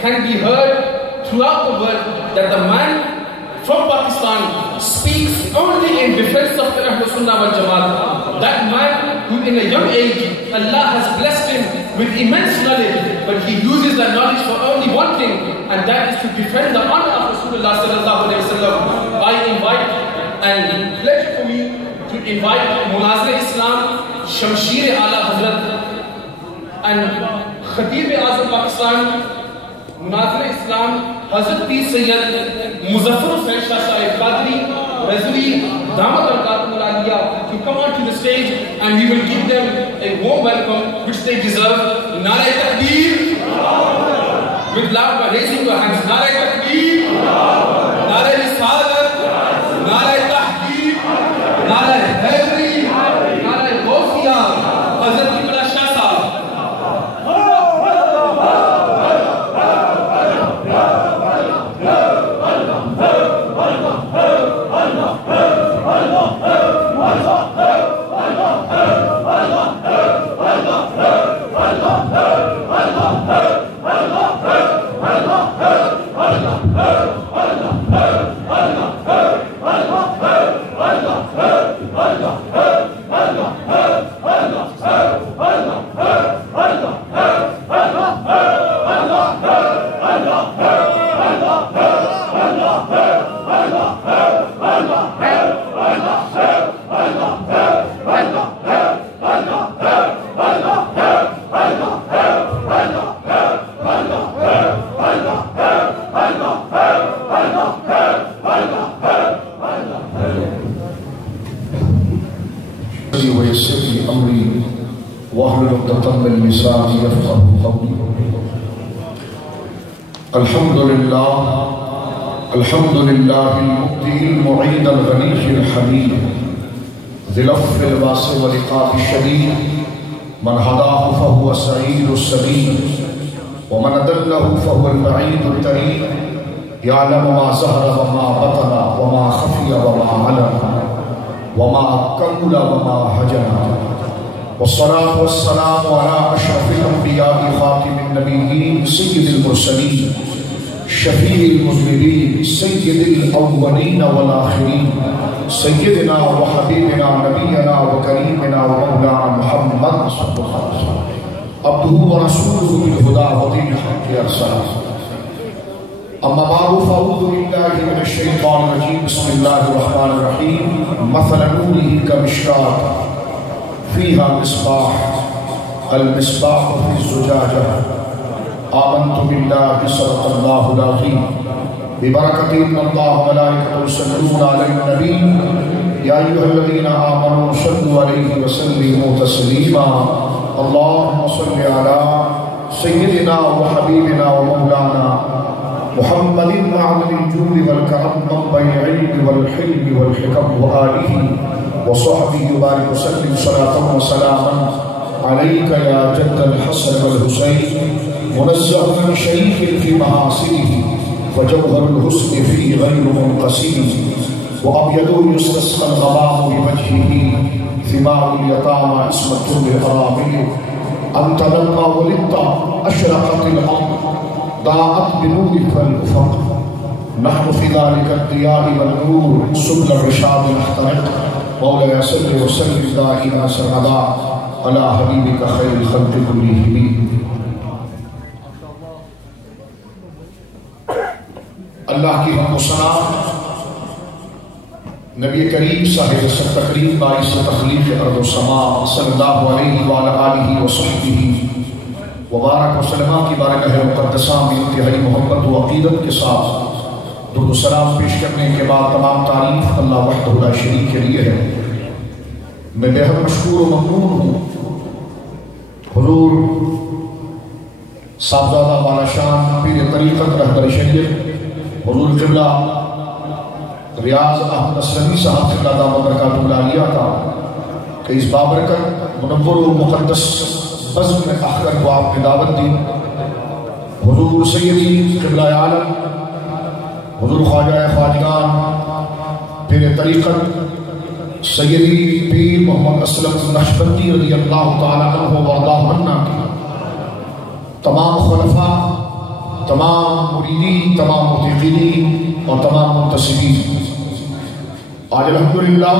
can be heard throughout the world that the man from Pakistan speaks only in defense of the Ahlul Sunnah wal Jamaat. That man who in a young age, Allah has blessed him with immense knowledge, but he uses that knowledge for only one thing, and that is to defend the honor of Rasulullah sallallahu alaihi wasallam. I invite, and pleasure for me to invite Munazir Islam, Shamsheer Ala Hazrat, and Khatib Azam Pakistan, Munazir Islam, Hazrat P. Sayyid Muzaffar Hussain Shah Sahib Qadri Razvi Damat Al-Qatul Aliyah to come onto the stage, and we will give them a warm welcome which they deserve. Nare Takbir, with loud by raising your hands. Nare Takbir, Nare Risalat, Nare Tahqeeq, Nare Haydari, Nare Ghausiyya, Hazrat Qibla Shah Sahib. الحمد لله المبدئ المعيد الغني الحميد ذي العفو الواسع والعقاب الشديد من هداه فهو السعيد السبيل ومن أضله فهو البعيد الطريق يعلم ما ظهر وما بطن وما خفي وما علن وما كمل وما هجن والصلاة والسلام على أشرف الأنبياء خاتم النبيين سيد المرسلين شفيع المذنبين سيد الأولين والآخرين سيدنا وحبيبنا نبينا وكريمنا ومولانا محمد صلى الله عليه وسلم عبده ورسوله بالهدى ودين الحق أرسله. أما بعد فأعوذ بالله من الشيطان الرجيم. بسم الله الرحمن الرحيم. مثل نوره كمشكاة فيها مصباح المصباح في الزجاجة آمنت بالله صدق الله العظيم ببركة إن الله وملائكته يصلون على النبي يا أيها الذين آمنوا صلوا عليه وسلموا تسليما. اللهم صل على سيدنا وحبيبنا ومولانا محمد معدن الجود والكرم منبع العلم والحلم والحكم وآله وصحبه وبارك وسلم صلاة وسلاما عليك يا جد الحسن والحسين منزه من شيخ في محاسنه فجوهر الحسن فيه غير منقسم وأبيض يستسقى الغمام بوجهه ثمار اليتامى اسمة للأرامل أنت لما ولدت أشرقت الأرض ضاءت بنورك الأفق نحن في ذلك الضياء والنور سبل الرشاد نحترق مولاي صل وسلم دائما سرمدا على حبيبك خير الخلق كلهم. اللہ کی حمد و ثنا نبی کریم صاحب تقریب باعث تخلیق ارض و سماء صلی اللہ علیہ وآلہ وصحبہ وبارک وسلم کی بارگاہ مقدسہ میں انتہائی محبت و عقیدت کے ساتھ درود و سلام پیش کرنے کے بعد تمام تعریف اللہ وحدہ لا شریک کے لیے ہے. میں بے حد مشکور و ممنون ہوں حضور صاحبزادہ بالا شان پیر طریقت رہبر شریعت حضور قبلہ ریاض احمد اسلمی صاحب قبلہ دامت برکاتہ العالیہ کا کہ اس بابرکت منور و مقدس بزم میں احکر کو آپ نے دعوت دی. حضور سیدی قبلہ عالم حضور خواجہ خواجگان پیر طریقت سیدی پیر محمد اسلم نقشبندی رضی اللہ تعالیٰ عنہ وارضاہ عنا کی تمام خلفاء تمام مریدین، تمام متقین اور تمام منتسبین، آج الحمدللہ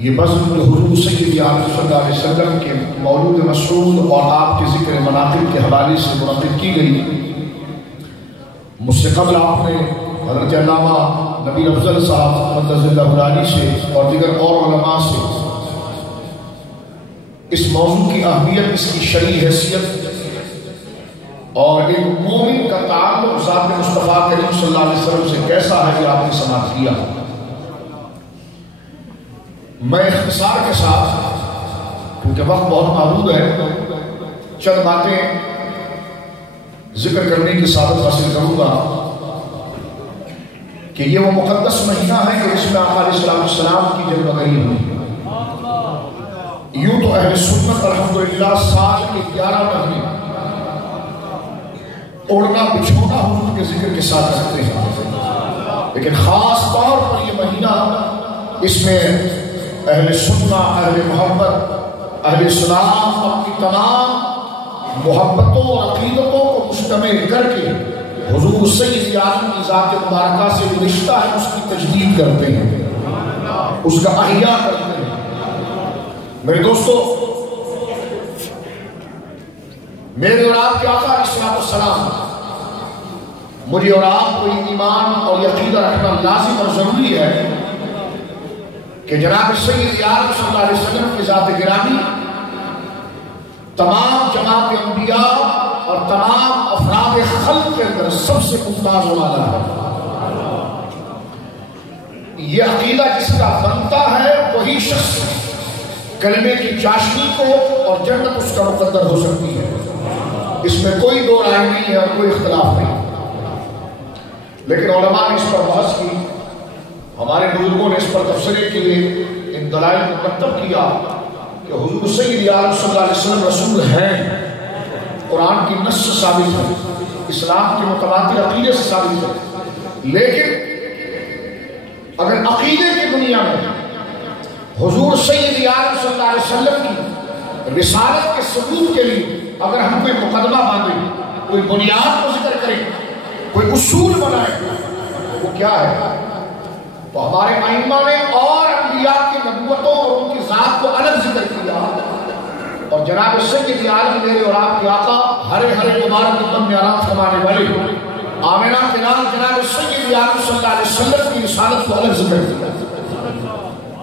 یہ بزم حضور سید عالم صلی اللہ علیہ وسلم کے مولود مسعود اور آپ کے ذکر مناقب کے حوالے سے منعقد کی گئی۔ مجھ سے قبل آپ نے حضرت علامہ نبی افضل صاحب مدظ اللہ علی سے اور دیگر اور علماء سے اس موضوع کی اہمیت، اس کی شرعی حیثیت اور ایک مومن کا تعلق ذات مصطفیٰ کریم صلی اللہ علیہ وسلم سے کیسا ہے یہ آپ نے سماعت کیا۔ میں اختصار کے ساتھ، کیونکہ وقت بہت محدود ہے، چند باتیں ذکر کرنے کی سعادت حاصل کروں گا کہ یہ وہ مقدس مہینہ ہے کہ جس میں آقا علیہ السلام کی جلوگری ہوئی۔ یوں تو اہل سنت الحمدللہ سال کے 11 مہینے اوڑھنا بچھونا حضور کے ذکر کے ساتھ رکھتے ہیں، لیکن خاص طور پر یہ مہینہ، اس میں اہل سنت، اہل محبت، اہل اسلام اپنی تمام محبتوں اور عقیدتوں کو مشتمل کر کے حضور سید عالم کی ذات مبارکہ سے جو رشتہ ہے اس کی تجدید کرتے ہیں، اس کا احیاء کرتے ہیں۔ میرے دوستو، میرے اور آپ کے آقا علیہ السلام، مجھے اور آپ کو ایمان اور یقین رکھنا لازم اور ضروری ہے کہ جناب سید عالم صلی اللہ علیہ وسلم کی ذات گرامی تمام جماعت انبیاء اور تمام افراد خلق کے اندر سب سے ممتاز والا ہے۔ یہ عقیدہ جس کا بنتا ہے وہی شخص کلمے کی چاشنی کو اور جنت اس کا مقدر ہو سکتی ہے، اس میں کوئی دو رائے نہیں ہے اور کوئی اختلاف نہیں۔ لیکن علماء نے اس پر بحث کی، ہمارے بزرگوں نے اس پر تبصرے کیے، ان دلائل کو مرتب کیا کہ حضور سید عالم صلی اللہ علیہ وسلم رسول ہیں، قرآن کی نص سے ثابت ہے، اسلام کے متواتر عقیدے سے ثابت ہے، لیکن اگر عقیدے کی دنیا میں حضور سید عالم صلی اللہ علیہ وسلم کی رسالت کے ثبوت کے لیے اگر ہم کوئی مقدمہ باندھیں، کوئی بنیاد کو ذکر کریں، کوئی اصول بنائیں، وہ کیا ہے؟ تو ہمارے ائمہ نے اور انبیاء کی نبوتوں اور ان کی ذات کو الگ ذکر کیا، اور جناب سید عالم میرے اور آپ کے آقا ہرے ہرے مبارک قدم میں آرام فرمانے والے آمنہ کے نام جناب سید عالم صلی اللہ علیہ وسلم کی رسالت کو الگ ذکر کیا۔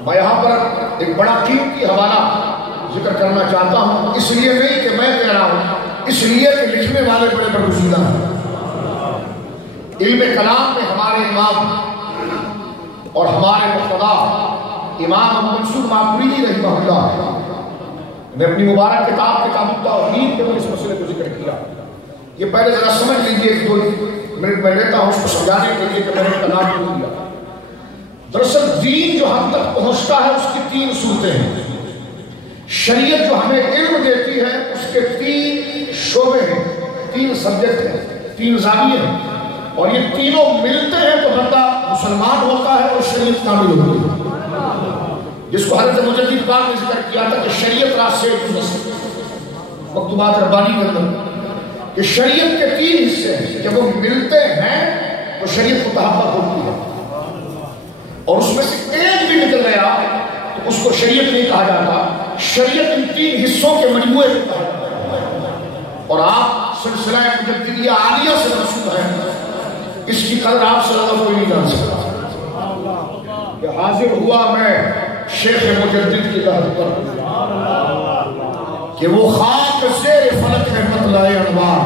میں یہاں پر ایک بڑا قیمتی حوالہ ذکر کرنا چاہتا ہوں، اس لیے نہیں کہ میں کہہ رہا ہوں، اس لیے کہ لکھنے والے بڑے برگزیدہ ہیں۔ علم کلام میں ہمارے امام اور ہمارے مقتدا امام ابو منصور ماتریدی رحمہ اللہ نے اپنی مبارک کتاب التوحید کے اس مسئلے کو ذکر کیا۔ یہ پہلے ذرا سمجھ لیجیے، ایک دو منٹ میں لیتا ہوں اس کو سمجھانے کے لیے کہ میں نے کلام کیوں دیا۔ دراصل دین جو ہم تک پہنچتا ہے اس کی 3 صورتیں ہیں۔ شریعت جو ہمیں علم دیتی ہے اس کے 3 شعبے ہیں، 3 سبجیکٹ ہیں، 3 زاویے ہیں، اور یہ تینوں ملتے ہیں تو بندہ مسلمان ہوتا ہے اور شریعت کامل ہوتی ہے، جس کو حضرت مجدد پاک نے ذکر کیا تھا کہ شریعت راہ سے مکتوبات ربانی کے اندر کہ شریعت کے 3 حصے ہیں، جب وہ ملتے ہیں تو شریعت متحقق ہوتی ہے، اور اس میں سے ایک بھی نکل گیا تو اس کو شریعت نہیں کہا جاتا، شریعت ان 3 حصوں کے مجموعے میں کہا جاتا ہے۔ اور آپ سلسلہ مجددیہ عالیہ سے منسوب ہیں، اس کی قدر آپ سے زیادہ کوئی نہیں جان سکتا کہ حاضر ہوا میں شیخ مجدد کی دہر پر کہ وہ خاک زیر فلک ہے مطلع انوار،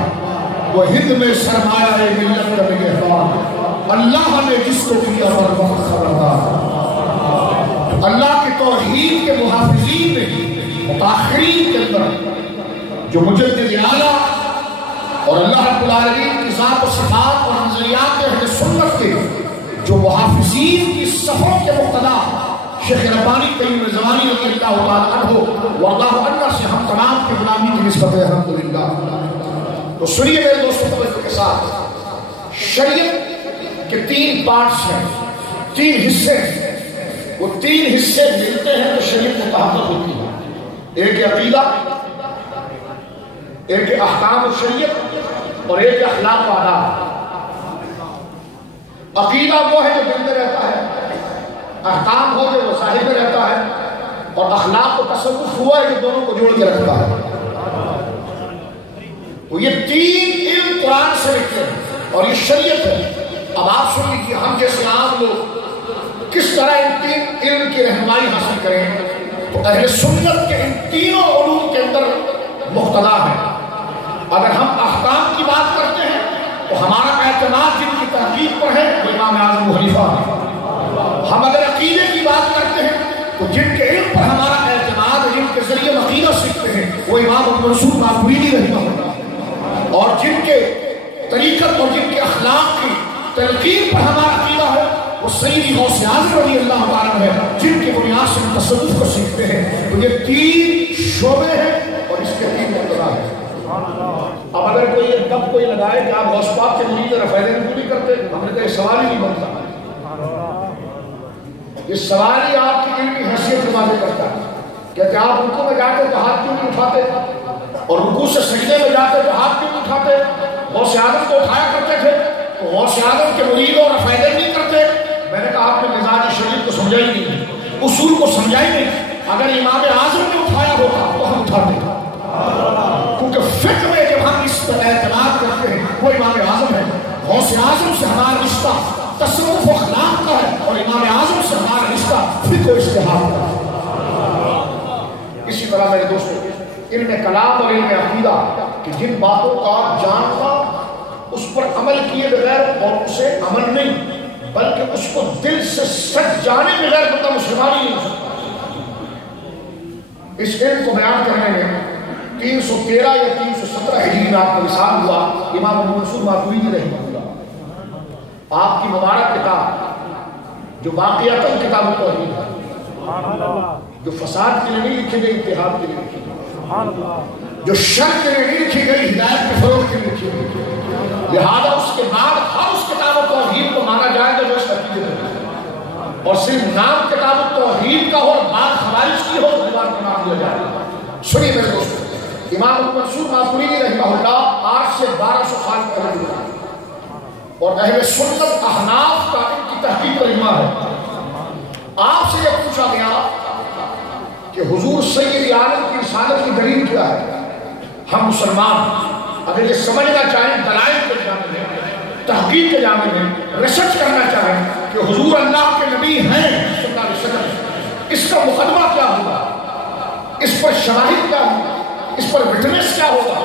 وہ ہند میں سرمایہ ملت کا نگہبان، اللہ نے جس کو کیا ہر وقت خبردار۔ اللہ کی توحید کے محافظین نے متاخرین کے اندر جو مجدد اعلیٰ اور اللہ رب العالمین کی ذات و صفات اور نظریات اہل سنت کے جو محافظین کی صفوں کے مقتدا شیخ ربانی کریم زمانی رضی اللہ تعالیٰ عنہ واللہ عنہ سے ہم تمام کی غلامی کی نسبت ہے الحمدللہ۔ تو سنیے میرے دوستوں توجہ کے ساتھ، شریعت کے 3 پارٹس ہیں، 3 حصے ہیں، وہ 3 حصے ملتے ہیں تو شریعت متحقق ہوتی ہے۔ ایک عقیدہ، ایک احکام و شریعت اور ایک اخلاق و آداب. عقیدہ وہ ہے جو دل میں رہتا ہے، احکام ہو جو ظاہر میں رہتا ہے، اور اخلاق و تصوف ہوا ہے جو دونوں کو جوڑ کے رکھتا ہے. تو یہ تین علم قرآن سے لکھتے ہیں اور یہ شریعت ہے. اب آپ سن لیجیے ہم جیسے عام لوگ کس طرح ان تین علم کی رہنمائی حاصل کریں. تو اہل سنت کے ان تینوں علوم کے اندر مقتدا ہے. اگر ہم احکام کی بات کرتے ہیں تو ہمارا اعتماد جن کی تحقیق پر ہے وہ امام اعظم ابو حنیفہ ہے. ہم اگر عقیدے کی بات کرتے ہیں تو جن کے علم پر ہمارا اعتماد، جن کے ذریعے عقیدہ سیکھتے ہیں وہ امام ابو منصور ماتریدی رحمہ اللہ. اور جن کے طریقت اور جن کے اخلاق کی تلقین پر ہمارا عقیدہ ہے وہ سیدی غوث اعظم رضی اللہ تعالیٰ ہے، جن کی بنیاد سے تصوف کو سیکھتے ہیں. تو یہ تین شعبے ہیں اور اس کے تین مقتدا ہیں. اب اگر کوئی یہ دب کوئی لگائے کہ آپ غوث پاک کے مرید فائدے میں نہیں کرتے، ہم نے کہا یہ سوال ہی نہیں بنتا. یہ سوال ہی آپ کی علمی حیثیت کو واضح کرتا ہے. کہتے آپ رکوع میں جاتے تو ہاتھ کیوں نہیں اٹھاتے، اور رکوع سے سجدے میں جاتے تو ہاتھ کیوں نہیں اٹھاتے؟ غوث اعظم تو اٹھایا کرتے تھے، تو غوث اعظم کے مریدوں اور فائدے نہیں کرتے. میں نے کہا آپ نے مزاج شریف کو سمجھا ہی نہیں، اصول کو سمجھا ہی نہیں. اگر امام اعظم نے اٹھایا ہوتا تو ہم اٹھاتے، کیونکہ فقہ میں جب ہم اس پر اعتماد کرتے ہیں وہ امام اعظم ہے. غوث اعظم سے ہمارا رشتہ تصوف و اخلاق کا ہے اور امام اعظم سے ہمارا رشتہ فقہ و اجتہاد کا ہے. اسی طرح میرے دوستوں علم کلام اور علم عقیدہ کہ جن باتوں کا جانتا اس پر عمل کیے بغیر اور اسے عمل نہیں بلکہ اس کو دل سے سچ جانے بغیر بندہ مسلمان ہی نہیں ہو سکتا. اس علم کو بیان کرنے میں 313 یا 317 ہجری میں آپ کا وصال ہوا. امام ابو منصور ماتریدی رحمہ اللہ آپ کی مبارک کتاب جو واقعات کتاب التوحید ہے، جو فساد کے لیے نہیں لکھی گئی، اتحاد کے لیے لکھی گئی، جو شر کے لیے نہیں لکھی گئی، ہدایت کے فروغ کے لیے لکھی گئی. لہذا اس کے بعد ہر اس کتاب التوحید کو مانا جائے گا جو اس عقیدے میں ہے، اور صرف نام کتاب التوحید کا ہو اور بات خوارج کی ہو تو بات کو نام دیا جائے گا. سنیے میرے دوستوں، امام ابو منصور ماتریدی رحمہ اللہ آج سے 1200 سال پہلے گزرا اور اہل سنت احناف کا ان کی تحقیق پر اجماع ہے. آپ سے یہ پوچھا گیا کہ حضور سید عالم کی رسالت کی دلیل کیا ہے، ہم مسلمان اگر یہ سمجھنا چاہیں دلائل کے جامع میں، تحقیق کے جامع میں ریسرچ کرنا چاہیں کہ حضور اللہ کے نبی ہیں صلی اللہ علیہ وسلم، اس کا مقدمہ کیا ہوگا، اس پر شواہد کیا ہوگا، اس پر وٹنس کیا ہوگا.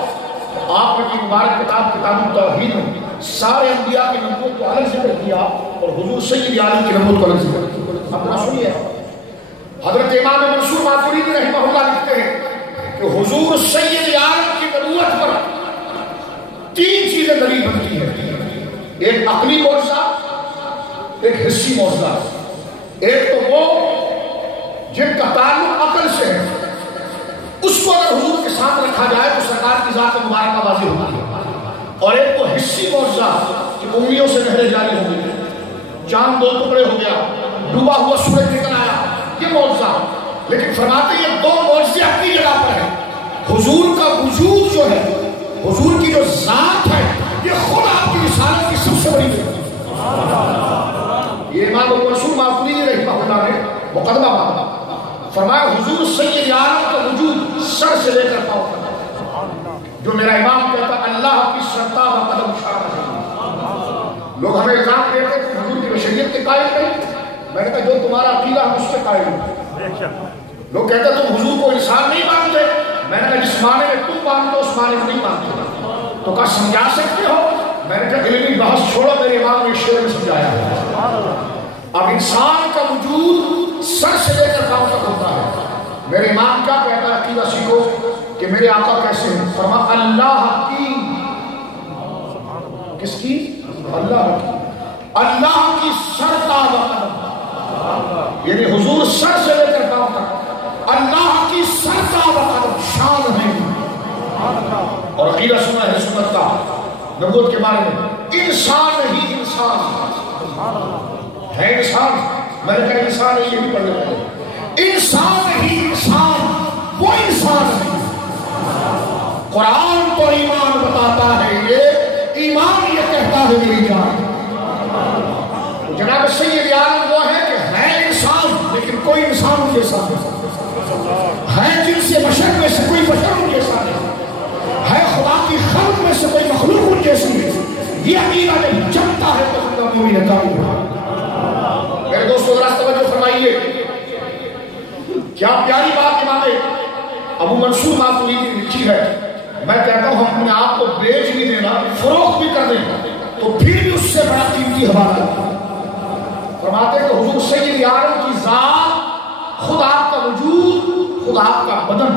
آپ نے اپنی مبارک کتاب التوحید میں سارے انبیاء کی نبوت کو الگ ذکر کیا اور حضور سید عالم کی نبوت کو الگ ذکر کیا. اب نہ سنیے، حضرت امام منصور ماتریدی رحمہ اللہ لکھتے ہیں کہ حضور سید عالم کی نبوت پر 3 چیزیں دلیل بنتی ہیں. ایک عقلی معجزہ، ایک حسی معجزہ. ایک تو وہ جن کا تعلق عقل سے ہے، اس کو اگر حضور کے ساتھ رکھا جائے تو سرکار کی ذات مبارکہ واضح ہوتی ہے. اور ایک تو حسی معجزہ کہ انگلیوں سے نہریں جاری ہو گئی، چاند 2 ٹکڑے ہو گیا، ڈوبا ہوا سورج نکل آیا، یہ معجزہ. لیکن فرماتے یہ 2 معجزے اپنی جگہ پر ہیں. حضور کا وجود جو ہے، حضور کی جو ذات ہے، یہ خود آپ کی رسالت کی سب سے بڑی ہے. یہ امام ابو منصور ماتریدی رحمہ اللہ نے مقدمہ باندھا، فرمایا حضور سید عالم کا وجود سر سے لے کر پاؤں تک، جو میرا امام کہتا اللہ کی سرتا و قدم شاہ ہے. لوگ ہمیں الزام دیتے کہ حضور کی بشریت کے قائل نہیں. میں نے کہا جو تمہارا عقیدہ ہم اس سے قائل ہوں. لوگ کہتے تم حضور کو انسان نہیں مانتے. میں نے کہا جس معنی میں تم مانتے اس معنی میں نہیں مانتے. تو کہا سمجھا سکتے ہو؟ میں نے کہا علمی بحث چھوڑو، میرے امام نے شعر میں سمجھایا ہے. اب انسان کا وجود سر سے لے کر پاؤں تک ہوتا ہے. میرے امام کیا کہتا ہے عقیدہ سیکھو کہ میرے آقا کیسے ہیں. فرما اللہ کی، کس کی؟ اللہ کی. اللہ کی سر کا قدم، یعنی حضور سر سے لے کر پاؤں تک اللہ کی سر کا قدم شان ہے. اور عقیدہ سنا ہے سنت کا نبوت کے بارے میں، انسان ہی انسان ہے. انسان، میں نے کہا انسان ہے، یہ بھی پڑھنے والے انسان ہی انسان، وہ انسان ہے. قرآن تو ایمان بتاتا ہے، یہ ایمان یہ کہتا ہے میری جان۔ تو جناب سید عالم وہ ہے کہ ہے انسان لیکن کوئی انسان ان جیسا نہیں ہے، جن سے بشر میں سے کوئی بشر ان جیسا نہیں ہے، خدا کی خلق میں سے کوئی مخلوق ان جیسی نہیں۔ یہ عقیدہ جب جمتا ہے تو خدا مومن کامل ہے۔ میرے دوستو ذرا توجہ فرمائیے، کیا پیاری بات امام ابو منصور ماتوریدی نے لکھی ہے۔ میں کہتا ہوں ہم اپنے آپ کو بیچ بھی دینا، فروخت بھی کر دیں تو پھر بھی اس سے بڑا قیمتی حوالہ فرماتے ہیں کہ حضور سید عالم کی ذات، خود آپ کا وجود، خود آپ کا بدن،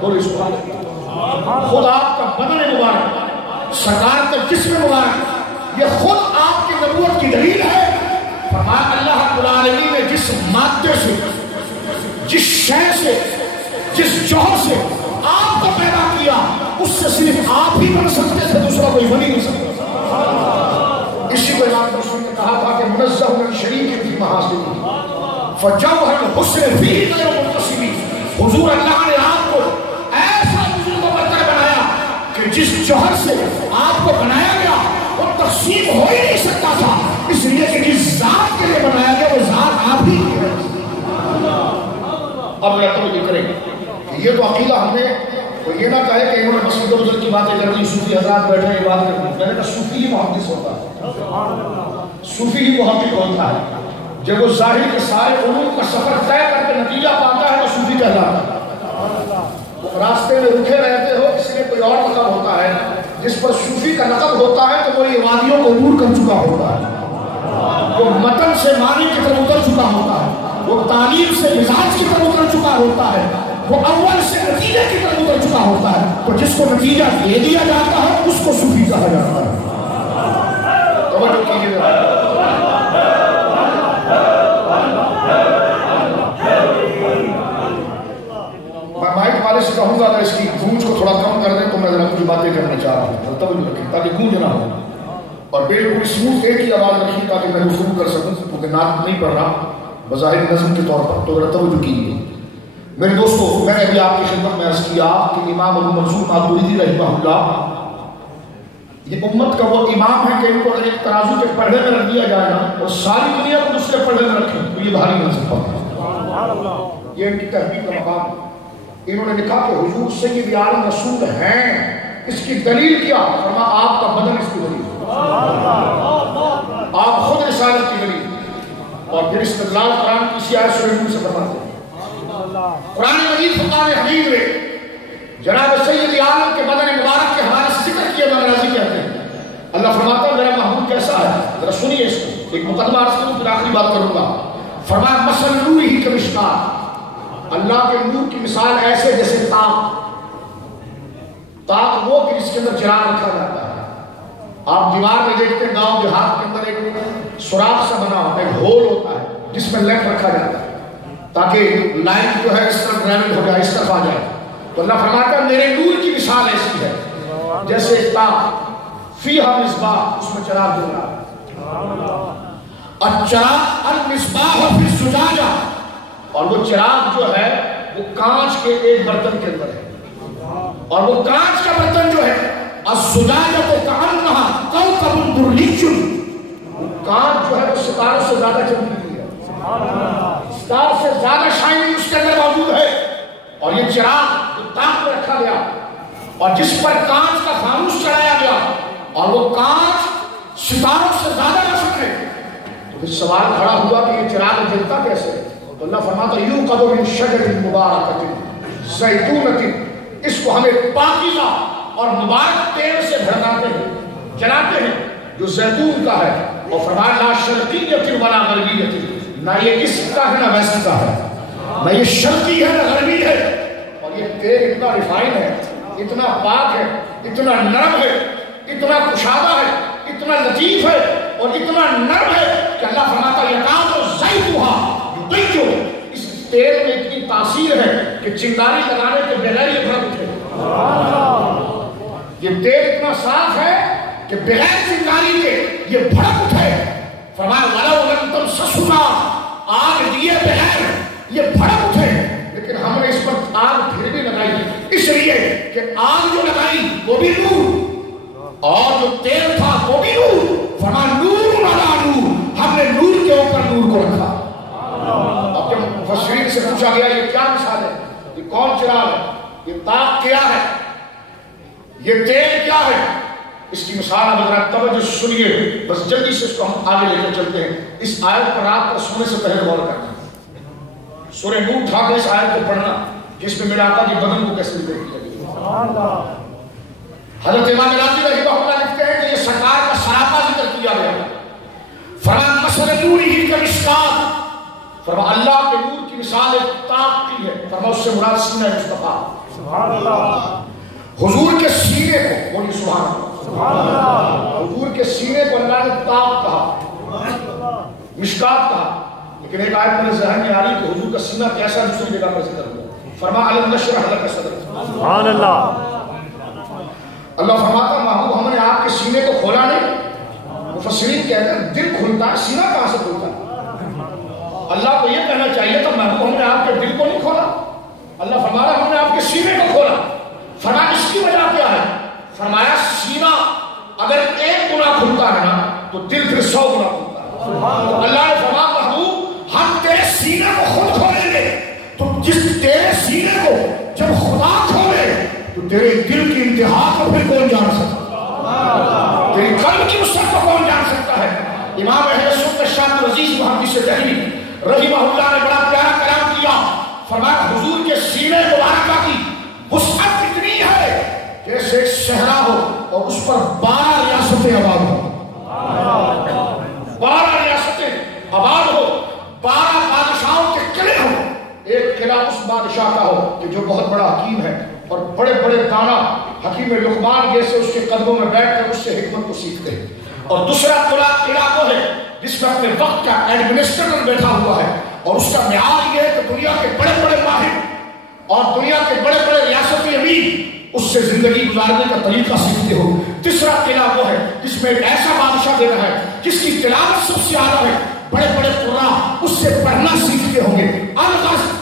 بولے سبحان اللہ، خود آپ کا بدن مبارک، سرکار کا جسم مبارک، یہ خود آپ کی نبوت کی دلیل ہے۔ فرمایا اللہ رب العالمین نے جس مادے سے، جس شے سے، جس جوہر سے آپ کو پیدا کیا، اس سے صرف آپ ہی بن سکتے تھے، دوسرا کوئی بن ہی نہیں سکتا۔ اسی کو امام رسول نے کہا تھا کہ منزہ من شریک فی محاسنہ فجوہر الحسن فیہ غیر منقسم۔ حضور اللہ نے آپ کو ایسا وجود و برتر بنایا کہ جس جوہر سے آپ کو بنایا گیا وہ تقسیم ہو ہی نہیں سکتا تھا، اس لیے کہ جس ذات کے لیے بنایا گیا وہ ذات آپ ہی ہے۔ اب میں توجہ کریں کہ یہ تو عقیدہ ہم نے، تو یہ نہ کہے کہ انہوں نے مسجد و بزرگ کی باتیں کر دی، صوفی حضرات بیٹھے ہیں بات کرتے ہیں۔ میں نے کہا صوفی ہی محدث ہوتا ہے، صوفی ہی محقق ہوتا ہے۔ جب وہ ظاہر کے سارے علوم کا سفر طے کر کے نتیجہ پاتا ہے تو صوفی کہلاتا ہے۔ راستے میں رکے رہتے ہو اس لیے کوئی اور لقب ہوتا ہے، جس پر صوفی کا لقب ہوتا ہے تو وہ یہ وادیوں کو عبور کر چکا ہوتا ہے، وہ متن سے معنی کی طرف اتر چکا ہوتا ہے، وہ تعلیم سے مزاج کی طرف اتر چکا ہوتا ہے، وہ اول سے نتیجے کی طرف اتر چکا ہوتا ہے۔ تو جس کو نتیجہ دے دیا جاتا ہے اس کو صوفی کہا جاتا ہے۔ توجہ کیجیے گا، میں مائک والے سے کہوں گا اگر اس کی گونج کو تھوڑا کم کر دیں تو میں ذرا کچھ باتیں کرنا چاہ رہا ہوں، توجہ رکھیں تاکہ گونج نہ ہو، اور بالکل اسموتھ ایک ہی آواز رکھیں تاکہ میں گفتگو کر سکوں، کیونکہ نعت نہیں پڑھ رہا بظاہر نظم کے طور پر، تو ذرا توجہ کیجیے۔ میرے دوستو، میں نے ابھی آپ کی خدمت میں عرض کیا کہ امام ابو منصور ماتوریدی رحمہ اللہ یہ امت کا وہ امام ہے کہ ان کو اگر ایک ترازو کے پڑھے میں رکھ دیا جائے نا اور ساری دنیا کو اس کے پڑھے میں رکھیں تو یہ بھاری نہ سکتا ہے۔ یہ ان کی تحقیق کا مقام۔ انہوں نے لکھا کہ حضور سید عالم رسول ہیں، اس کی دلیل کیا؟ فرما آپ کا بدن اس کی دلیل، آپ خود رسالت کی دلیل، اور پھر استدلال قرآن کی اسی آیت سورہ نور سے فرماتے ہیں۔ قرآن مجید فرقان حمید میں جناب سید عالم کے بدن مبارک کے حوالے سے ذکر کیا مغرازی کہتے ہیں۔ اللہ فرماتا ہے میرا محبوب کیسا ہے، ذرا سنیے اس کو، ایک مقدمہ عرض کروں پھر آخری بات کروں گا۔ فرمایا مثل نور ہی کمشکار، اللہ کے نور کی مثال ایسے جیسے تاق وہ کہ جس کے اندر چراغ رکھا جاتا ہے۔ آپ دیوار میں دیکھتے ہیں گاؤں دیہات کے اندر ایک سوراخ سا بنا ہوتا ہے، ایک ہول ہوتا ہے جس میں لیمپ رکھا جاتا ہے تاکہ لائٹ جو ہے اس طرف گرینڈ ہو جائے، اس طرف آ جائے۔ تو اللہ فرماتا ہے میرے نور کی مثال ایسی ہے جیسے تاق فیہا مصباح، اس میں چراغ جل رہا ہے، اور چراغ المصباح فی الزجاجہ، اور وہ چراغ جو ہے وہ کانچ کے ایک برتن کے اندر ہے، اور وہ کانچ کا برتن جو ہے الزجاجہ کأنہا کوکب دری، کانچ جو ہے وہ ستاروں سے زیادہ چمکتی ہے، ستاروں سے زیادہ شائننگ اس کے اندر موجود ہے۔ اور یہ چراغ جو تاق میں رکھا گیا اور جس پر کانچ کا فانوس چڑھایا گیا اور وہ کانچ ستاروں سے زیادہ روشن ہے، تو پھر سوال کھڑا ہوا کہ یہ چراغ جلتا کیسے؟ تو اللہ فرماتا ہے یوقد من شجر مبارکۃ زیتونۃ، اس کو ہمیں پاکیزہ اور مبارک تیل سے بھڑکاتے ہیں، جلاتے ہیں جو زیتون کا ہے، اور فرمایا لا شرقیۃ ولا غربیۃ، نہ یہ اس کا ہے نہ ویسے کا ہے، نہ یہ شرقی ہے نہ غربی ہے، اور یہ تیل اتنا ریفائن ہے، اتنا پاک ہے، اتنا نرم ہے، اتنا کشادہ ہے، اتنا لطیف ہے اور اتنا نرم ہے کہ اللہ فرماتا ہے یکاد زیتھہا یضیء، اس تیل میں اتنی تاثیر ہے کہ چنگاری لگانے کے بغیر یہ بھڑک اٹھے۔ یہ تیل اتنا صاف ہے کہ بغیر چنگاری کے یہ بھڑک اٹھے۔ فرمایا ولو لم تمسسہ نار، آگ دیے بغیر یہ بھڑک اٹھے، لیکن ہم نے اس پر آگ پھر بھی لگائی اس لیے کہ آگ جو لگائی وہ بھی نور اور جو تیل تھا وہ بھی نور. فرمایا نور علی نور, ہم نے نور کے اوپر نور کو رکھا. اب جب مفسرین سے پوچھا گیا یہ کیا مثال ہے, یہ کون چراغ ہے, یہ طاق کیا ہے, یہ تیل کیا ہے, اس کی مثال اب ذرا توجہ سے سنیے, بس جلدی سے اس کو ہم آگے لے کر چلتے ہیں. اس آیت پر رات پر سونے سے پہلے غور کرنا, سورہ نور اٹھا کر اس آیت کو پڑھنا جس میں میرے آقا کی بدن کو کیسے دیکھ لیا. حضرت امام راضی رحمہ اللہ لکھتے ہیں کہ یہ سرکار کا سراپا ذکر کیا گیا. فرمان مثل نوری کمشکات, فرما اللہ کے نور کی مثال ایک طاق کی ہے. فرما اس سے مراد سینہ مصطفیٰ. حضور کے سینے کو, بولیے سبحان اللہ, حضور کے سینے کو اللہ نے طاق کہا, مشکات کہا. لیکن ایک آیت میرے ذہن میں آ رہی کہ حضور کا سینہ کیسا دوسری جگہ پر ذکر ہوا. فرما علم نشرح لک صدرک. سبحان اللہ. اللہ فرماتا محبوب ہم نے آپ کے سینے کو کھولا نہیں. مفسرین کہتے ہیں دل کھلتا ہے, سینہ کہاں سے کھلتا ہے؟ اللہ کو یہ کہنا چاہیے تھا محبوب ہم نے آپ کے دل کو نہیں کھولا. اللہ فرمایا ہم نے آپ کے سینے کو کھولا. فرمایا اس کی وجہ کیا ہے؟ فرمایا سینہ اگر ایک گنا کھلتا ہے نا تو دل پھر 100 گنا کھلتا ہے. تو اللہ نے فرمایا محبوب ہم تیرے سینے کو خود کھولیں گے. تو جس تیرے سینے کو جب خدا کھولے تو تیرے دل کی انتہا کو پھر کون جان سکتا, تیری قلب کی وسعت کو کون جان سکتا ہے. امام اہل سنت شاہ عزیز محدث دہلوی رحمہ اللہ نے بڑا پیارا کلام کیا. فرمایا حضور کے سینے مبارکہ کی وسعت اتنی ہے جیسے ایک صحرا ہو اور اس پر 12 ریاستیں آباد ہو. 12 ریاستیں آباد ہو, 12 بادشاہوں کے قلعے ہو. ایک قلعہ اس بادشاہ کا ہو کہ جو بہت بڑا حکیم ہے اور بڑے بڑے دانا حکیم لقمان جیسے اس کے قدموں میں بیٹھ کر اس سے حکمت کو سیکھتے ہیں. اور دوسرا قلعہ وہ ہے جس میں اپنے وقت کا ایڈمنسٹریٹر بیٹھا ہوا ہے اور اس کا معیار یہ ہے کہ دنیا کے بڑے بڑے ماہر اور دنیا کے بڑے بڑے ریاستی امیر اس سے زندگی گزارنے کا طریقہ سیکھتے ہو. تیسرا قلعہ وہ ہے جس میں ایک ایسا بادشاہ دے رہا ہے جس کی تلاوت سب سے اعلیٰ ہے, بڑے بڑے قراء اس سے پڑھنا سیکھتے ہوں گے. الغرض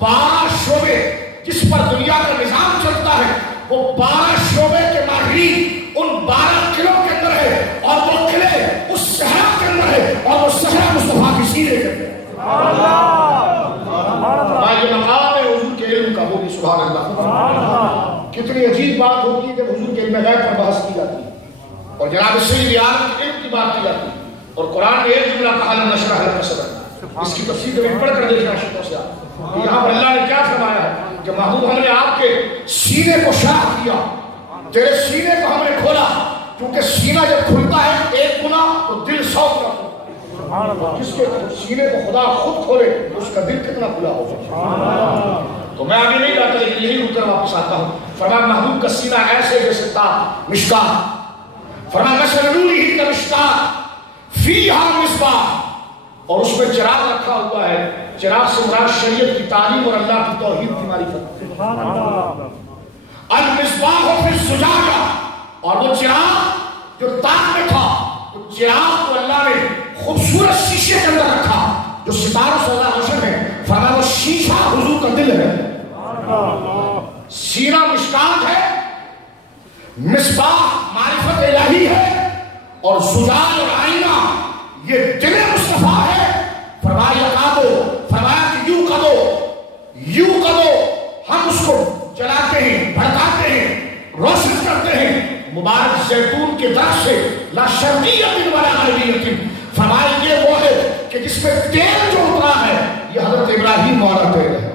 12 شعبے جس پر دنیا کا نظام چلتا ہے وہ 12 شعبے کے ماہرین ان 12 قلعوں کے اندر ہے اور وہ قلعے اس صحرا کے اندر ہے اور وہ صحرا مصطفیٰ کی سینے کے اندر ہے. یہ مقام ہے حضور کے علم کا, بولی سبحان اللہ. کتنی عجیب بات ہوتی ہے کہ حضور کے علم غیب پر بحث کی جاتی ہے اور جناب سید عالم کے علم کی بات کی جاتی ہے. اور قرآن نے ایک جملہ کہا علم نشرح لک صدرک. اس کی تفسیر کبھی پڑھ کر دیکھنا شکر سے یہاں پر اللہ نے کیا فرمایا ہے کہ محبوب ہم نے آپ کے سینے کو شاہ کیا, تیرے سینے کو ہم نے کھولا. کیونکہ سینہ جب کھلتا ہے ایک گنا تو دل 100 گنا کھلتا ہے. جس کے سینے کو خدا خود کھولے اس کا دل کتنا کھلا ہوگا. تو میں آگے نہیں جاتا لیکن یہی رک کر واپس آتا ہوں. فرمایا محبوب کا سینہ ایسے جیسے مشکات. فرمایا مثل نوری کمشکات فیہا مصباح, اور اس میں چراغ رکھا ہوا ہے. چراغ سے مراد شریعت کی تعلیم اور اللہ کی توحید کی معرفت. المصباح فی الزجاجہ, اور وہ چراغ جو تاک میں تھا تو چراغ کو اللہ نے خوبصورت شیشے کے اندر رکھا جو ستاروں سے زیادہ روشن ہے. فرمایا وہ شیشہ حضور کا دل ہے. سینہ مشکات ہے, مصباح معرفت الہی ہے, اور زجاج اور آئینہ یہ دل مصطفیٰ ہے. فرمایا فرمایا کہ یوں کدو ہم اس کو جلاتے ہیں, بھڑکاتے ہیں, روشن کرتے ہیں مبارک زیتون کے درخت سے لا شرقیت ولا غربیت. فرمایا یہ وہ ہے کہ جس میں تیل جو اترا ہے یہ حضرت ابراہیم والا تیل ہے.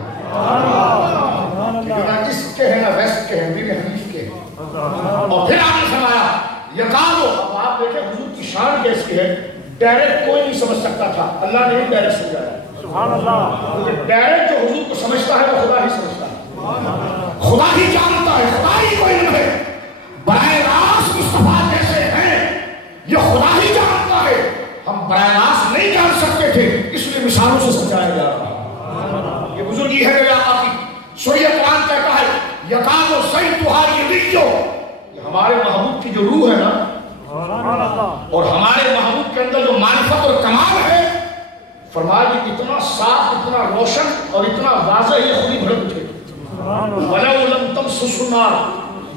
نہ اس کے ہیں نہ ویسٹ کے ہیں, دین حنیف کے ہیں. اور پھر آپ نے فرمایا یکادو, اب آپ دیکھیں حضور کی شان کیسی ہے. ڈائریکٹ کوئی نہیں سمجھ سکتا تھا, اللہ نے ہی ڈائریکٹ سمجھایا. سبحان اللہ. ڈائریکٹ جو حضور کو سمجھتا ہے وہ خدا ہی سمجھتا ہے, خدا ہی جانتا ہے, خدا ہی کوئی نہیں ہے. براہ راست مصطفیٰ جیسے ہیں یہ خدا ہی جانتا ہے. ہم براہ راست نہیں جان سکتے تھے, اس لیے مثالوں سے سمجھایا جا رہا ہے. یہ بزرگی ہے میرے آقا کی. سورہ قرآن کہتا ہے یکاد زیتها یضیء, یہ ہمارے محبوب کی جو روح ہے نا اور ہمارے محبوب کے اندر جو معرفت اور کمال ہے, فرمایا کہ اتنا صاف, اتنا روشن اور اتنا واضح یہ خود ہی بھڑک اٹھے. وَلَوْ لَمْ تَمْسَسْهُ نَارٌ,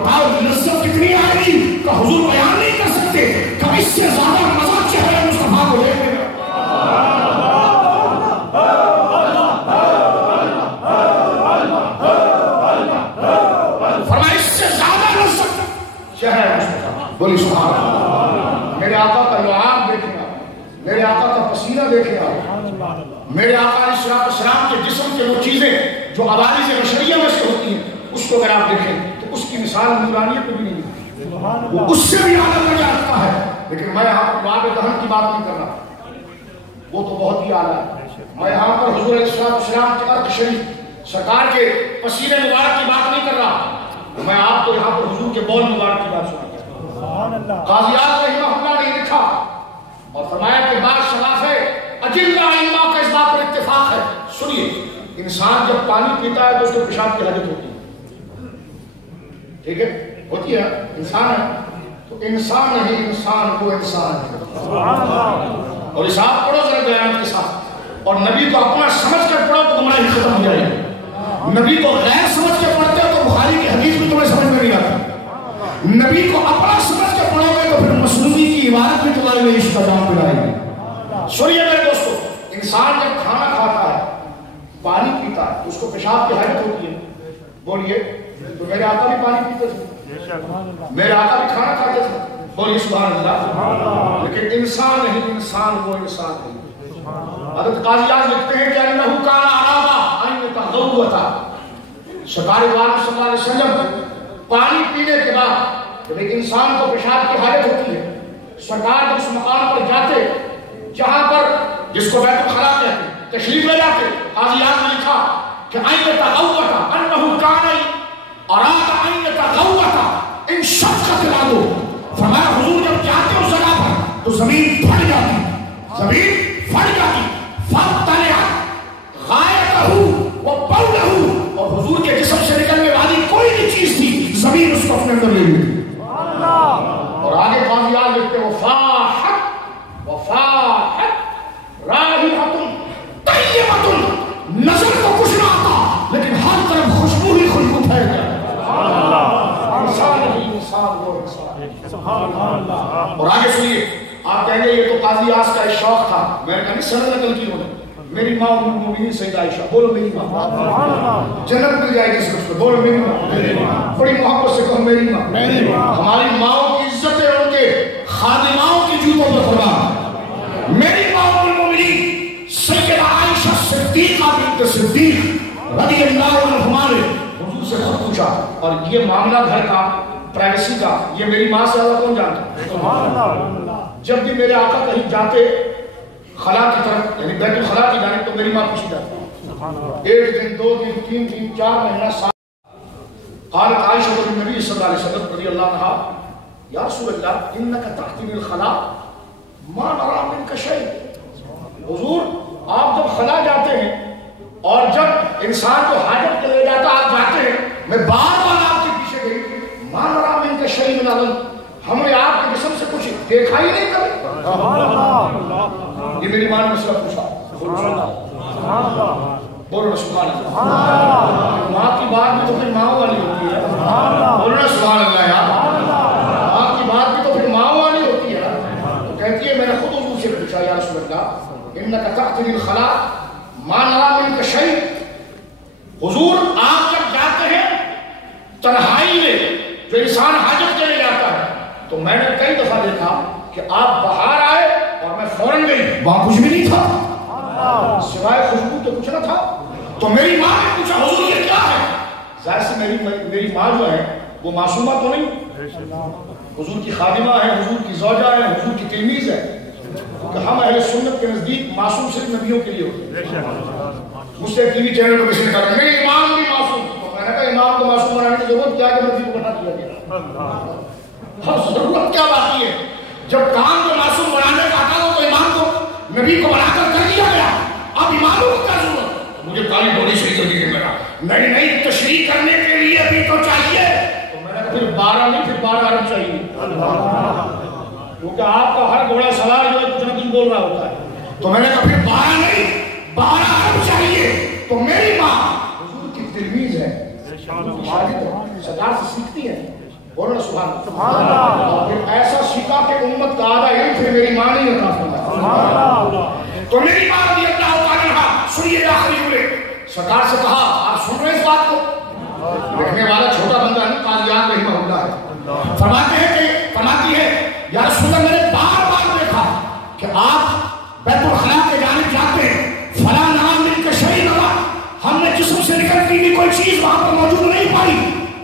بتاؤ لذت کتنی آئے گی کہ حضور بیان نہیں کر سکتے کہ اس سے زیادہ مزہ چہرے مصطفیٰ کو دیکھنے میں. فرمایا اس سے زیادہ لذت چہرے مصطفیٰ. بولی سبحان اللہ. میرے آقا کا لعاب دیکھیں آپ, میرے آقا کا پسینہ دیکھیں آپ, میرے آقا علیہ السلام کے جسم کے وہ چیزیں جو عوارض بشریہ میں سے ہوتی ہیں اس کو اگر آپ دیکھیں تو اس کی مثال نورانیت میں بھی نہیں ہے, وہ اس سے بھی اعلیٰ درجہ رکھتا ہے. لیکن میں یہاں پر باب دہن کی بات نہیں کر رہا, وہ تو بہت ہی اعلیٰ ہے. میں یہاں پر حضور علیہ السلام کے عرق شریف سرکار کے پسینے مبارک کی بات نہیں کر رہا, میں آپ کو یہاں پر حضور کے بول مبارک کی بات سنا. قاضیات رحمہ اللہ نے لکھا اور فرمایا کہ بعض شغاف اجلہ ائمہ کا اس بات پر اتفاق ہے. سنیے, انسان جب پانی پیتا ہے تو اس کو پیشاب کی حاجت ہوتی ہے, ٹھیک ہے, ہوتی ہے, انسان ہے تو انسان نہیں انسان وہ انسان ہے. اور حساب پڑھو ذرا بیان کے ساتھ, اور نبی کو اپنا سمجھ کر پڑھو تو گمراہی ختم ہو جائے گی. نبی کو غیر سمجھ کے پڑھتے ہو تو بخاری کی حدیث بھی تمہیں سمجھ میں نہیں آتا. نبی کو اپنا سمجھ کے پڑھو گے تو پھر مصنوعی کی عبادت بھی تمہارے لیے اس کا جام پلائے گی. سنیے میرے دوستو, انسان جب کھانا کھاتا ہے پانی پیتا ہے تو اس کو پیشاب کی حاجت ہوتی ہے. بولیے, تو میرے آقا بھی پانی پیتے تھے, میرے آقا بھی کھانا کھاتے تھے. بولیے سبحان اللہ. لیکن انسان نہیں انسان وہ انسان نہیں. حضرت قاضی اعظم لکھتے ہیں کہ انہو کان عرابا ان تغوطا. سرکار عالم صلی اللہ علیہ وسلم پانی پینے کے بعد جب ایک انسان کو پیشاب کی حاجت ہوتی ہے, سرکار جب اس مقام پر جاتے جہاں پر جس کو بیت الخلا کہتے ہیں تشریف لے جاتے, قاضی اعظم نے لکھا کہ ان تغوطا انہو کان اراد ان تغوطا ان شقت الارض. فرمایا حضور جب جاتے اس جگہ پر تو زمین پھٹ جاتی, زمین پھٹ جاتی. فَابْتَلِعَتْ غَائِبَهُ وَبَوْلَهُ, اور حضور کے جسم سے نکلنے والی کوئی بھی چیز تھی زمین اس کو اپنے اندر لے لی. اور آگے قاضی اعظم لکھتے ہیں وَفَاحَتْ رَائِحَةٌ طَيِّبَةٌ. نظر کو کچھ نہ آتا لیکن ہر طرف خوشبو ہی خوشبو پھیل جائے. انسان نہیں انسان وہ انسان. اور آگے سنیے, آپ کہیں گے یہ تو قاضی اعظم کا ایک شوق تھا. میں نے کہا نہیں, سند نقل کی انہوں نے. میری ماں ام المؤمنین سیدہ عائشہ, بولو میری ماں, جنت مل جائے گی صرف, بولو میری ماں, بڑی محبت سے کہو میری ماں. ہماری ماؤں کی عزت ہے ان کے خادماؤں کی جوتوں پر قربان. میری ماں ام المؤمنین سیدہ عائشہ صدیقہ بنت صدیق رضی اللہ عنہما نے حضور سے خود پوچھا, اور یہ معاملہ گھر کا پرائیویسی کا یہ میری ماں سے زیادہ کون جانتا. جب بھی میرے آقا کہیں جاتے خلا کی طرف یعنی بیت الخلا کی جانب تو میری ماں پیچھے جاتی. ایک دن, دو دن, تین دن, 4 مہینہ, سال. قالت عائشہ بنت النبی صلی اللہ علیہ وسلم رضی اللہ عنہا یا رسول اللہ انک تحتم الخلا ما نرى منک شیء. حضور آپ جب خلا جاتے ہیں اور جب انسان کو حاجت کے لے جاتا آپ جاتے ہیں, میں بار بار آپ کے پیچھے گئی, ما نرى منک شیء من عمل, ہم نے آپ کے جسم سے کچھ دیکھا ہی نہیں کبھی. یہ میری ماں نے مسئلہ پوچھا. بولو سبحان اللہ. ماں کی بات بھی تو پھر ماں والی ہوتی ہے. بولو سبحان اللہ یار. ماں کی بات بھی تو پھر ماں والی ہوتی ہے. تو کہتی ہے میں نے خود حضور سے پوچھا یا رسول اللہ انک تأتی الخلاء ما نرى منک شیء. حضور آپ جب جاتے ہیں تنہائی میں جو انسان حاجت کے لیے جاتا ہے تو میں نے کئی دفعہ دیکھا کہ آپ باہر آئے اور میں فوراً گئی, وہاں کچھ بھی نہیں تھا سوائے خوشبو تو کچھ نہ تھا. تو میری ماں نے پوچھا حضور یہ کیا ہے. ظاہر سے میری ماں جو ہے وہ معصومہ تو نہیں, حضور کی خادمہ ہے, حضور کی زوجہ ہے, حضور کی تلمیذ ہے. کہ ہم اہل سنت کے نزدیک معصوم صرف نبیوں کے لیے ہوتے ہیں. مجھ سے ٹی وی چینل پر کسی نے کہا میرے امام بھی معصوم, تو میں نے کہا امام کو معصوم بنانے کی ضرورت کیا کہ نبی کو بنا دیا گیا. ضرورت کیا باقی ہے جب کام کو معصوم بنانے کا آتا تو امام کو نبی کو بنا کر دیا گیا. اب اماموں کو کیا ضرورت, مجھے کالی بولی صحیح کر دی میرا نہیں تشریح کرنے کے لیے بھی تو چاہیے. تو میں نے کہا پھر 12 نہیں پھر 12 ارب چاہیے, کیونکہ آپ کا ہر گھوڑا سوار جو ہے کچھ نہ کچھ بول رہا ہوتا ہے. تو میں نے کہا پھر 12 نہیں 12 ارب چاہیے. تو میری ماں حضور کی تلمیذ ہے, سرکار سے سیکھتی ہے. بولو نا سبحان اللہ. اور پھر ایسا سیکھا کہ امت کا آدھا علم پھر میری ماں نہیں عطا فرمایا. تو میری ماں رضی اللہ تعالیٰ عنہا سنیے آخری جملے. سرکار سے کہا آپ سن رہے اس بات کو؟ لکھنے والا چھوٹا بندہ نہیں، قاضیان رحمہ اللہ ہے. فرماتی ہے یا رسول اللہ، میں نے بار بار دیکھا کہ آپ بیت الخلا کے جانب جاتے ہیں، فلاں نام مل کے شہید ہوا، ہم نے جسم سے نکلتی بھی کوئی چیز وہاں پر موجود نہیں پائی.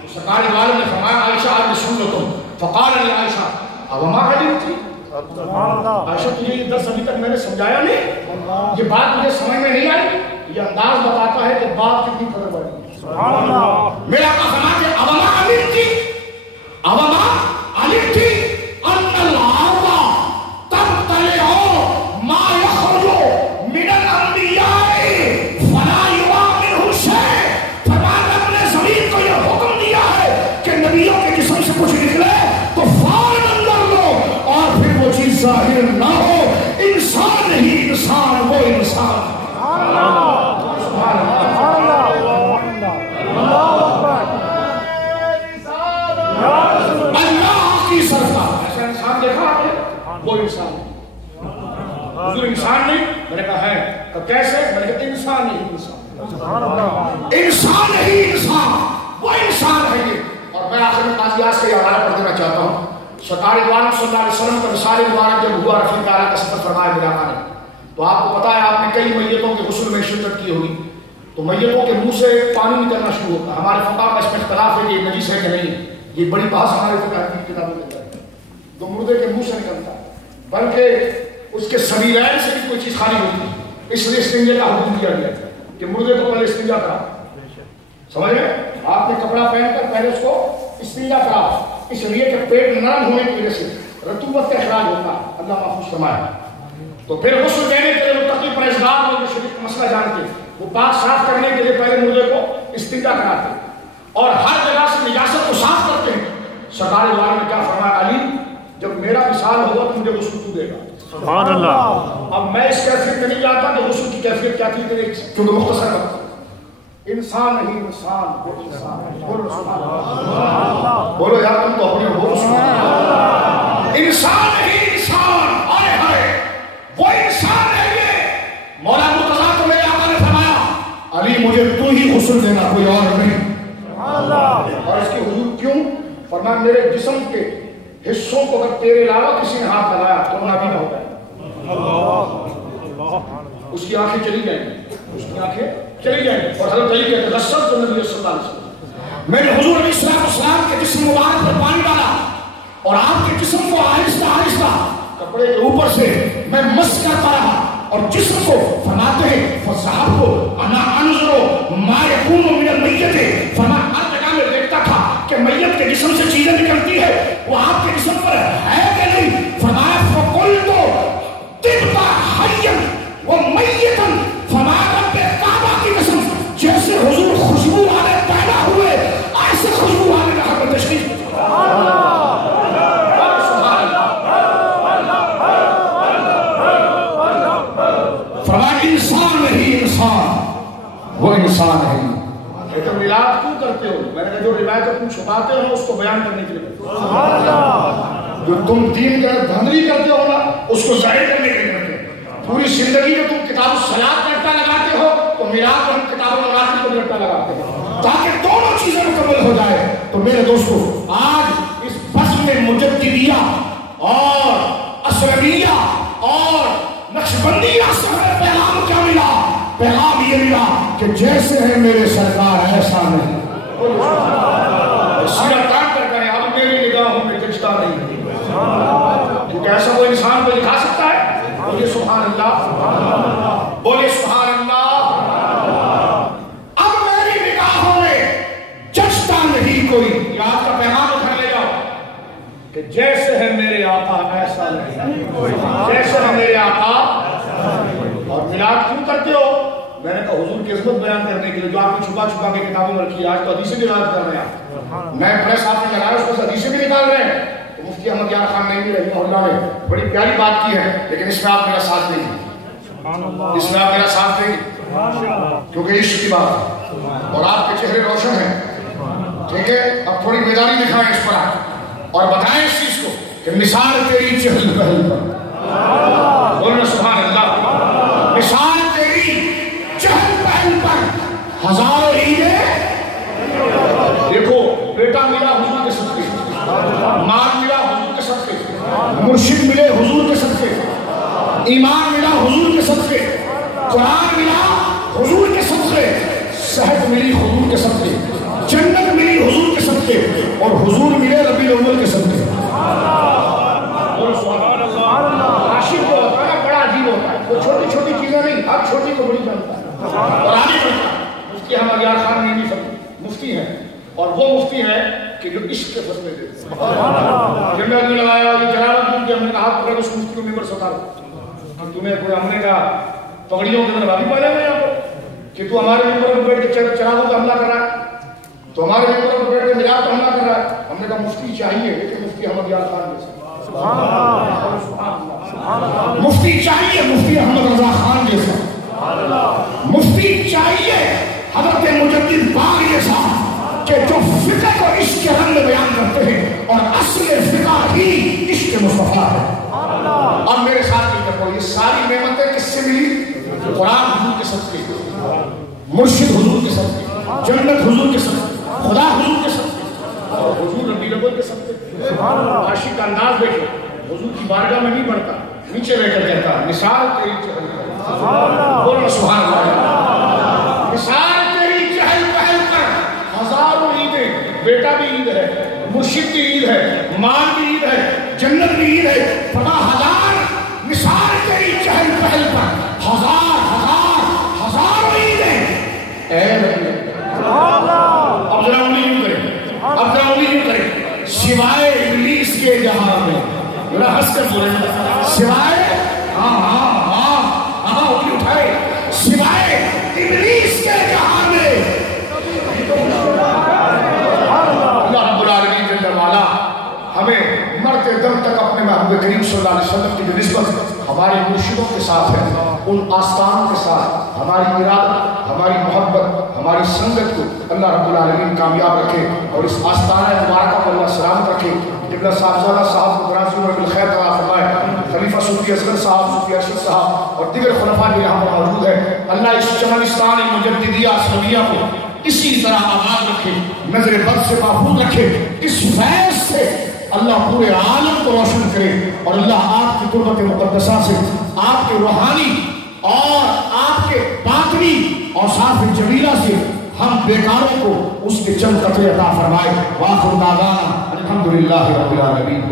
تو سرکار والد نے فرمایا عائشہ آج سن لو تم. فقال علی عائشہ اب ہمارا علم تھی. عائشہ تجھے یہ درس ابھی تک میں نے سمجھایا نہیں، یہ بات مجھے سمجھ میں نہیں آئی. یہ انداز بتاتا ہے کہ باپ کتنی قدر بڑی ہے. میرا آقا فرماتے اب ہمارا علم تھی، اب ہمارا علم تھی ان الارض تبتلع ما يخرج من الانبیاء فلا یرا منه شیء. فرمایا ہم نے زمین کو یہ حکم دیا ہے کہ نبیوں کے جسم سے کچھ نکلے تو فوراً اندر لو، اور پھر وہ چیز ظاہر نہ ہو. انسان ہی انسان، وہ انسان. اللہ کی سرکار ایسا انسان دیکھا آپ نے؟ وہ انسان ہے. حضور انسان نہیں؟ میں نے کہا ہے. کہ کیسے؟ میں نے کہا انسان ہی انسان، انسان ہی انسان، وہ انسان ہے یہ. اور میں آخر میں قاضیات سے یہ حوالہ پڑھ دینا چاہتا ہوں. سرکار دوارم صلی اللہ علیہ وسلم کا وصال مبارک جب ہوا، رفیع تعالیٰ کا سفر فرمایا میرا آقا نے، تو آپ کو پتا ہے آپ نے کئی میتوں کے غسل میں شرکت کی ہوگی. تو میتوں کے منہ سے پانی نکلنا شروع ہوتا ہے. ہمارے فقہ کا اس میں اختلاف ہے کہ یہ نجس ہے کہ نہیں. یہ بڑی بحث ہمارے فقہ کی کتابوں میں ہے. تو مردے کے منہ سے نکلتا ہے، بلکہ اس کے سبیلین سے بھی کوئی چیز خالی ہوتی ہے. اس لیے استنجے کا حکم دیا گیا کہ مردے کو پہلے استنجا کرا. سمجھ گئے؟ آپ نے کپڑا پہن کر پہلے اس کو استنجا کرا، اس لیے کہ پیٹ نرم ہونے کی وجہ سے رطوبت کا اخراج ہوتا ہے. اللہ محفوظ فرمائے. تو پھر غسل دینے کے لیے متقی پرہیزگار لوگ جو شریف کا مسئلہ جانتے ہیں، وہ پاک صاف کرنے کے لیے پہلے مردے کو استنجا کراتے ہیں اور ہر جگہ سے نجاست کو صاف کرتے ہیں. سرکار دوارا نے کیا فرمایا؟ علی جب میرا وصال ہوگا تو مجھے غسل تو دے گا. سبحان اللہ. اب میں اس کیفیت میں نہیں جاتا کہ غسل کی کیفیت کیا تھی، کیونکہ مختصر وقت. انسان ہی انسان، وہ انسان ہے. بولو سبحان اللہ. بولو یار تم تو اپنے بولو سبحان اللہ. انسان ہی انسان، آئے ہائے وہ انسان ہے یہ. مولا مرتضیٰ کو میرے آقا نے فرمایا علی مجھے تو ہی غسل دینا، کوئی اور نہیں. اور اس کی حضور کیوں؟ فرمایا میرے جسم کے حصوں کو اگر تیرے علاوہ کسی نے ہاتھ لگایا تو نابینا ہوتا ہے. اس کی آنکھیں چلی جائیں گی، اس کی آنکھیں چلی جائیں گی. اور حضرت علی کہتے ہیں غسلت النبی صلی اللہ علیہ وسلم، میں نے حضور علیہ السلام کے جسم مبارک پر پانی ڈالا اور آپ کے جسم کو آہستہ آہستہ کپڑے کے اوپر سے میں مس کرتا رہا اور جسم کو فرماتے ہیں فصاحب کو انا انظرو ما یکون من المیت. فرمایا ہر جگہ میں دیکھتا تھا کہ میت کے جسم سے چیزیں نکلتی ہے، وہ آپ کے جسم پر ہے کہ نہیں. فرمایا فقلت طبت حیا ومیتا. فرمایا رب کعبہ کی قسم جیسے حضور خوشبو والے پیدا ہوئے ایسے خوشبو والے یہاں پر تشریف. انسان نہیں انسان، وہ انسان ہے. تم میلاد کیوں کرتے ہو؟ میں نے کہا جو روایت تم چھپاتے ہو اس کو بیان کرنے کے لیے. جو تم دین کے اندر دھاندلی کرتے ہو نا اس کو ظاہر کرنے کے لیے کرتے ہو. پوری زندگی جو تم کتاب الصلاۃ کا رٹا لگاتے ہو تو میلاد پر کتاب الصلاۃ کو رٹا لگاتے ہو تاکہ دونوں چیزیں مکمل ہو جائے. تو میرے دوستو آج اس فصل مجددیہ اور اسلمیہ اور نقشبندیہ سے ہمیں پیغام کیا ملا؟ پیغام یہ ملا کہ جیسے ہے میرے سرکار ایسا نہیں. سیرا کاٹ کر کریں اب میری نگاہوں میں جچتا نہیں، کیونکہ ایسا وہ انسان کو دکھا سکتا ہے. بولیے سبحان اللہ، بولیے سبحان اللہ. اب میری نگاہوں میں جچتا نہیں کوئی. یہ آپ کا پیغام ادھر لے جاؤ کہ جیسے ہے میرے آقا ایسا نہیں، جیسے ہے میرے آقا. اور میلاد کیوں کرتے ہو؟ میں نے کہا حضور کی عظمت بیان کرنے کے لیے جو آپ نے چھپا چھپا کے کتابوں میں رکھی ہے. آج تو حدیثیں بھی یاد کر رہے ہیں، میں پریس آپ نے لگایا اس کو حدیثیں بھی نکال رہے ہیں. تو مفتی احمد یار خان نعیمی رحمہ اللہ نے بڑی پیاری بات کی ہے، لیکن اس میں آپ میرا ساتھ دیں گے، اس میں آپ میرا ساتھ دیں گے کیونکہ عشق کی بات ہے اور آپ کے چہرے روشن ہیں. ٹھیک ہے؟ اب تھوڑی بیداری دکھائیں اس پر اور بتائیں اس چیز کو کہ مثال تیری چہل پہل پر، بولنا سبحان اللہ، مثال تیری چہل پہل پر ہزاروں عیدیں۔ دیکھو بیٹا ملا حضور کے صدقے، مال ملا حضور کے صدقے، مرشد ملے حضور کے صدقے، ایمان ملا حضور کے صدقے، قرآن ملا حضور کے صدقے، صحت ملی حضور کے صدقے، جنت ملی حضور کے صدقے، اور حضور ملے ربیع الاول کے صدقے۔ عاشق کو ہوتا ہے بڑا عجیب ہوتا ہے، وہ چھوٹی چھوٹی چیزیں نہیں، اب چھوٹی کو بڑی جانتا ہے اور آگے بڑھتا ہے۔ مفتی احمد یار خان نہیں سب مفتی ہیں، اور وہ مفتی ہیں کہ جو عشق کے فتوے دیتے ہیں۔ جب میں نے لگایا یہ جلالت دوں کہ ہم نے کہا پکڑ اس مفتی کو ممبر سے اتارو کہ تمہیں کوئی، ہم نے کہا پگڑیوں کے اندر بھابی پالے ہوئے یہاں پر کہ تو ہمارے ممبر پر بیٹھ کے چراغوں کا حملہ کر رہا ہے، تو ہمارے ممبر پر بیٹھ کے نجات کا حملہ کر رہا ہے۔ ہم نے کہا مفتی چاہیے لیکن مفتی احمد یار خان جیسا، مفتی چاہیے مفتی احمد رضا خان جیسا، مفتی چاہیے حضرت مجدد باغ جیسا کہ جو فقہ کو عشق کے رنگ میں بیان کرتے ہیں، اور اصل فقہ ہی عشق مصطفیٰ ہے۔ اب میرے ساتھ یہ کرو، یہ ساری نعمتیں کس سے ملی؟ قرآن حضور کے صدقے، مرشد حضور کے صدقے، جنت حضور کے صدقے، خدا حضور کے صدقے، اور حضور ربیع الاول کے صدقے۔ عاشق کا انداز دیکھو، حضور کی بارگاہ میں نہیں بڑھتا، نیچے رہ کر کہتا مثال تیری چہل پہل، بولو سبحان اللہ، مثال تیری چہل پہل پر ہزاروں عیدیں۔ بیٹا بھی عید ہے، مرشد بھی عید ہے، مال بھی عید ہے، جنت بھی عید ہے، پتا ہزار مثال تیری چہل پہل پر ہزاروں عیدیں۔ اے ربی اب ذرا انہیں یوں کریں، اب ذرا انہیں یوں کریں، سوائے ابلیس کے جہاں میں، ذرا ہنس کر بولیں، سوائے انہیں اٹھائے، سوائے ابلیس کے جہاں میں اللہ رب العالمین جل وعلا ہمیں مرتے دم تک اپنے محبوب کریم صلی اللہ علیہ وسلم کی جو نسبت ہمارے مرشدوں کے ساتھ ہے، ان آستانوں کے ساتھ ہماری ارادت، ہماری محبت، ہماری سنگت کو اللہ رب العالمین کامیاب رکھے، اور اس آستانہ مبارکہ کو اللہ سلامت رکھے۔ قبلہ صاحبزادہ صاحب کو برانسی میں بالخیر عطا فرمائے، خلیفہ صوفی اصغر صاحب، صوفی ارشد صاحب اور دیگر خلفاء جو یہاں پر موجود ہیں، اللہ اس چمنستان مجددیہ اسلمیہ کو اسی طرح آباد رکھے، نظر بد سے محفوظ رکھے، اس فیض سے اللہ پورے عالم کو روشن کرے، اور اللہ آپ کی قربت مقدسہ سے، آپ کے روحانی اور آپ کے باطنی اوصاف جمیلہ سے ہم بیکاروں کو اس کے چند قطرے عطا فرمائے۔ وآخر دعوانا الحمدللہ رب العالمین۔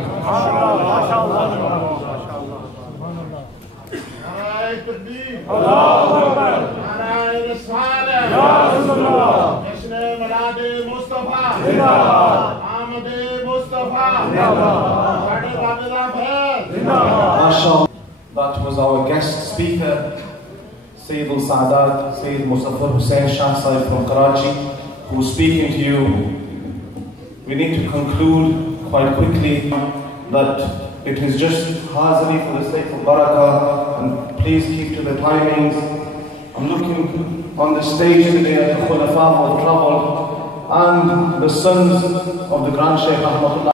That was our guest speaker, Sayyid al-Sa'adat, Sayyid Muzaffar Hussain Shah Sahib from Karachi, who is speaking to you. We need to conclude quite quickly that it is just hazari for the sake of barakah, and please keep to the timings. I'm looking on the stage today at the Khulafa of travel and the sons of the Grand Sheikh Ahmadullah.